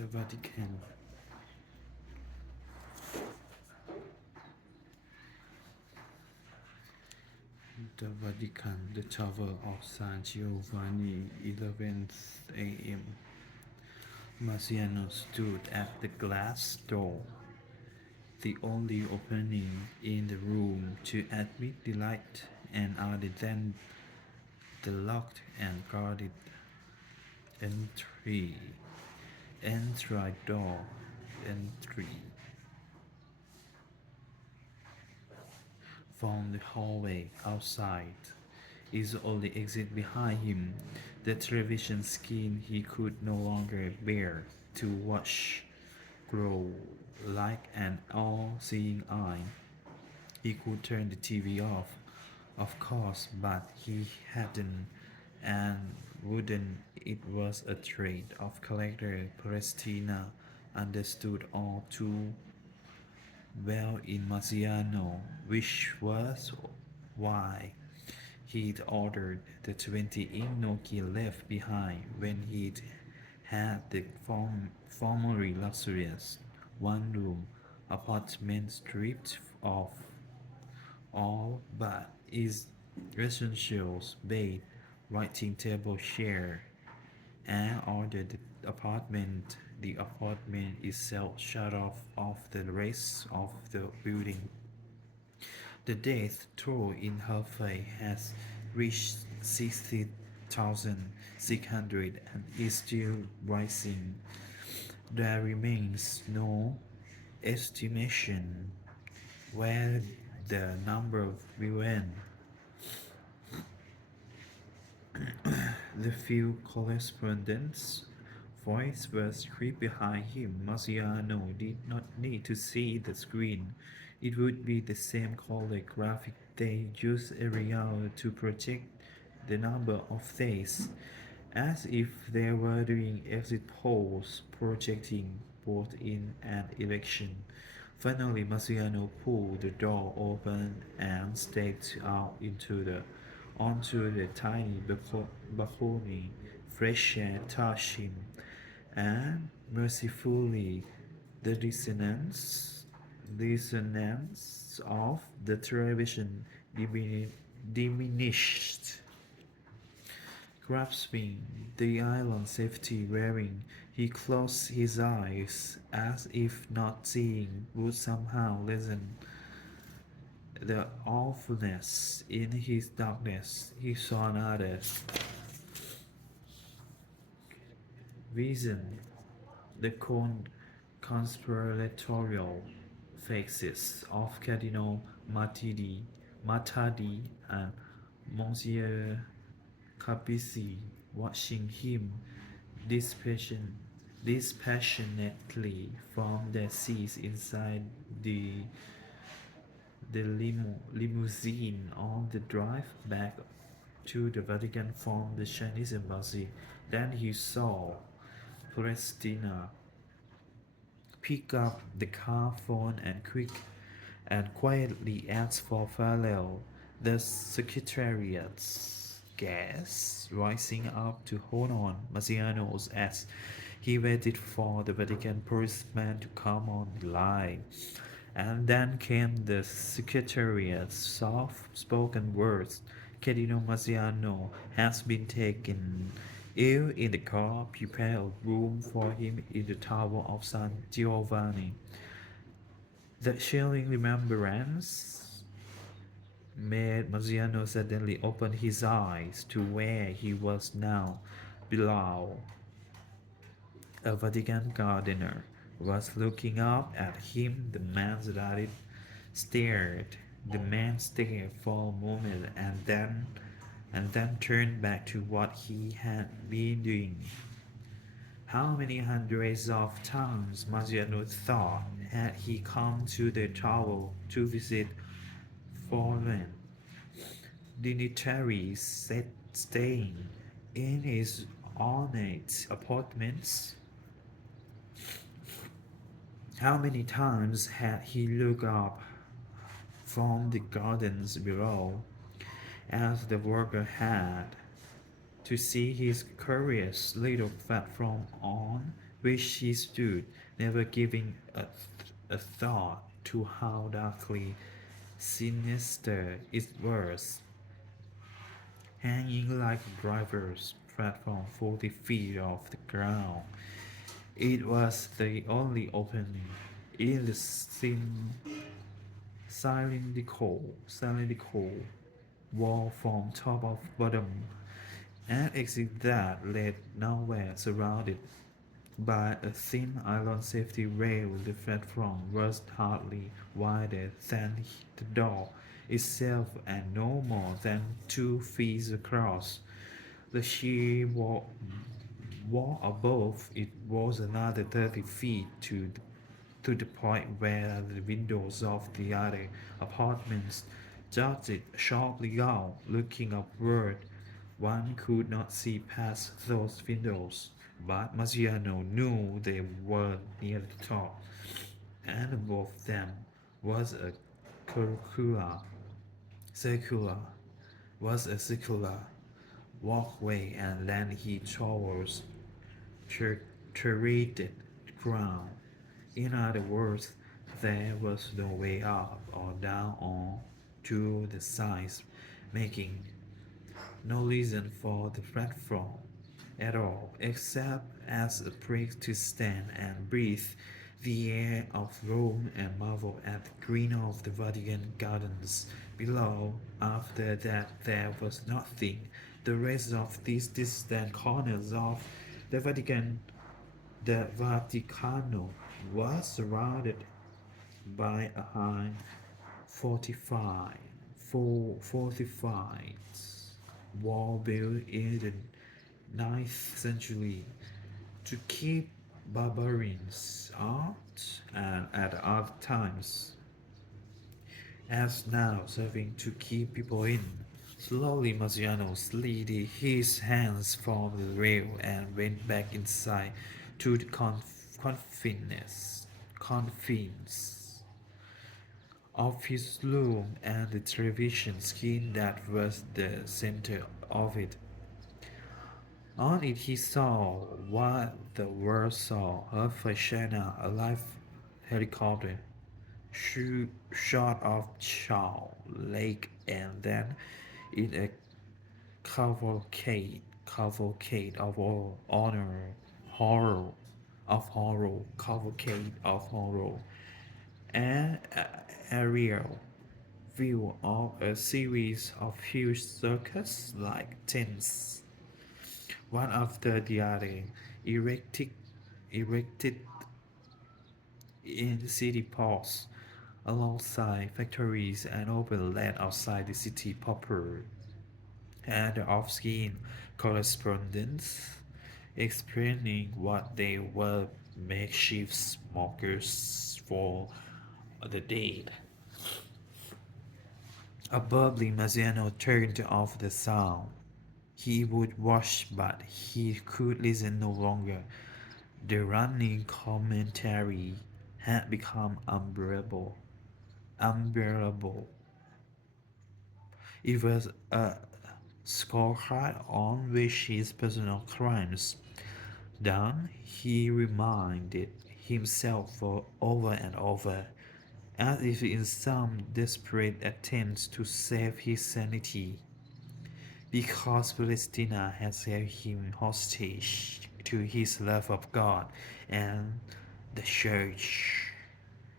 The Vatican. The Vatican, the Tower of San Giovanni, 11 a.m. Marciano stood at the glass door, the only opening in the room to admit the light, and other than the locked and guarded entry, entry door, entry. From the hallway outside is the only exit behind him, the television screen he could no longer bear to watch grow like an all-seeing eye. He could turn the TV off, of course, but he hadn't and wouldn't. It was a trait of character Palestina understood all too well in Marciano, which was why he'd ordered the 20-inch Nokia left behind when he'd had the formerly luxurious one-room apartment stripped of all but its essentials: bed, writing table, chair, and ordered the apartment itself shut off of the rest of the building. The death toll in her face has reached 60,600 and is still rising. There remains no estimation where the number will end. The few correspondents' voices were stripped behind him. Marciano did not need to see the screen. It would be the same color graphic they used every hour to project the number of days, as if they were doing exit polls projecting both in an election. Finally, Marciano pulled the door open and stepped out onto the tiny balcony. Fresh air touched him, and mercifully, the dissonance of the television diminished. Grasping the island safety railing, he closed his eyes as if not seeing would somehow lessen the awfulness. In his darkness, he saw another vision: the conspiratorial faces of Cardinal Mattadi and Monsieur Capizzi watching him dispassion, dispassionately from their seats inside the limousine on the drive back to the Vatican from the Chinese embassy. Then he saw Palestina pick up the car phone and quietly ask for farewell. The secretariat's guests rising up to hold on Marciano's as he waited for the Vatican policeman to come on the line. And then came the secretariat's soft-spoken words: Cardinal Marciano has been taken ill in the car. Prepare a room for him in the Tower of San Giovanni. The chilling remembrance made Marciano suddenly open his eyes to where he was now. Below, a Vatican gardener was looking up at him. Stared. The man stared for a moment and then turned back to what he had been doing. How many hundreds of times, Marciano thought, had he come to the tower to visit fallen dignitaries staying in his ornate apartments? How many times had he looked up from the gardens below, as the worker had, to see his curious little platform on where she stood, never giving a thought to how darkly sinister it was, hanging like a driver's platform 40 feet off the ground. It was the only opening in the silently cold wall from top of bottom, an exit that led nowhere, surrounded by a thin iron safety rail. The platform was hardly wider than the door itself and no more than 2 feet across. The sheer wall above it was another 30 feet to the point where the windows of the other apartments jutted sharply out. Looking upward, one could not see past those windows, but Marciano knew they were near the top, and above them was a circular, circular, was a circular walkway, and then he towards turreted ground. In other words, there was no way up or down or to the sides, making no reason for the platform at all, except as a place to stand and breathe the air of Rome and marvel at the green of the Vatican gardens below. After that, there was nothing. The rest of these distant corners of the Vatican, the Vaticano, was surrounded by a high fortified, fortified wall built in the ninth century to keep barbarians out, and at other times as now serving to keep people in. Slowly Marciano slid his hands from the rail and went back inside to the confines of his room and the television screen that was the center of it. On it he saw what the world saw, a Fashana, a live helicopter, shot of Chow Lake, and then in a cavalcade of honor, horror, cavalcade of horror, and aerial view of a series of huge circus-like tents, one after the other, erected, erected in city parks, alongside factories and open land outside the city proper, and the off-screen correspondents explaining what they were makeshift smokers for the dead. Abruptly, Mazzano turned off the sound. He would watch, but he could listen no longer. The running commentary had become unbearable. Unbearable. It was a scorecard on which his personal crimes done, he reminded himself over and over, as if in some desperate attempt to save his sanity, because Palestina has held him hostage to his love of God and the church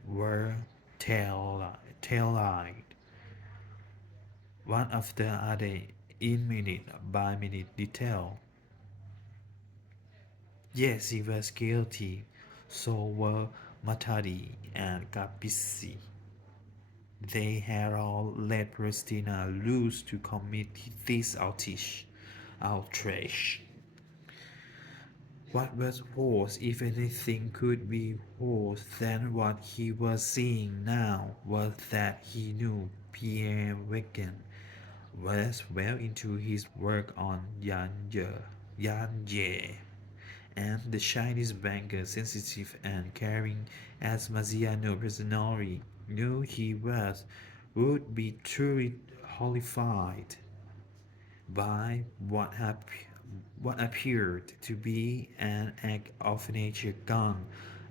were tail-light, one after the other in minute by minute detail. Yes, he was guilty. So were Matadi and Capizzi. They had all let Pristina loose to commit this outrage. What was worse, if anything could be worse than what he was seeing now, was that he knew Pierre Wigan was well into his work on Yanje, and the Chinese banker, sensitive and caring as Maziano personally knew he was, would be truly horrified by what appeared to be an act of nature gone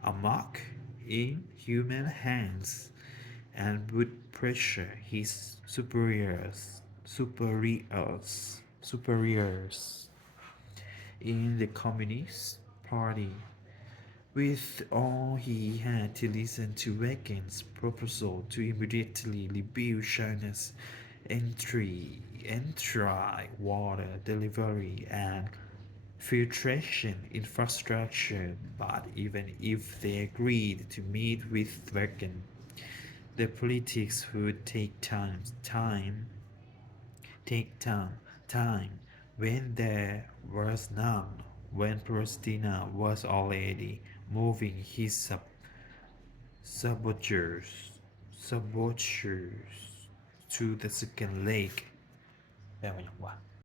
amok in human hands, and would pressure his superiors in the Communist Party. With all he had to listen to Reagan's proposal to immediately rebuild China's entry water delivery and filtration infrastructure, but even if they agreed to meet with Reagan, the politics would take time when there was none, when Palestina was already moving his saboteurs saboteurs to the second lake. แปลว่าอย่างวะ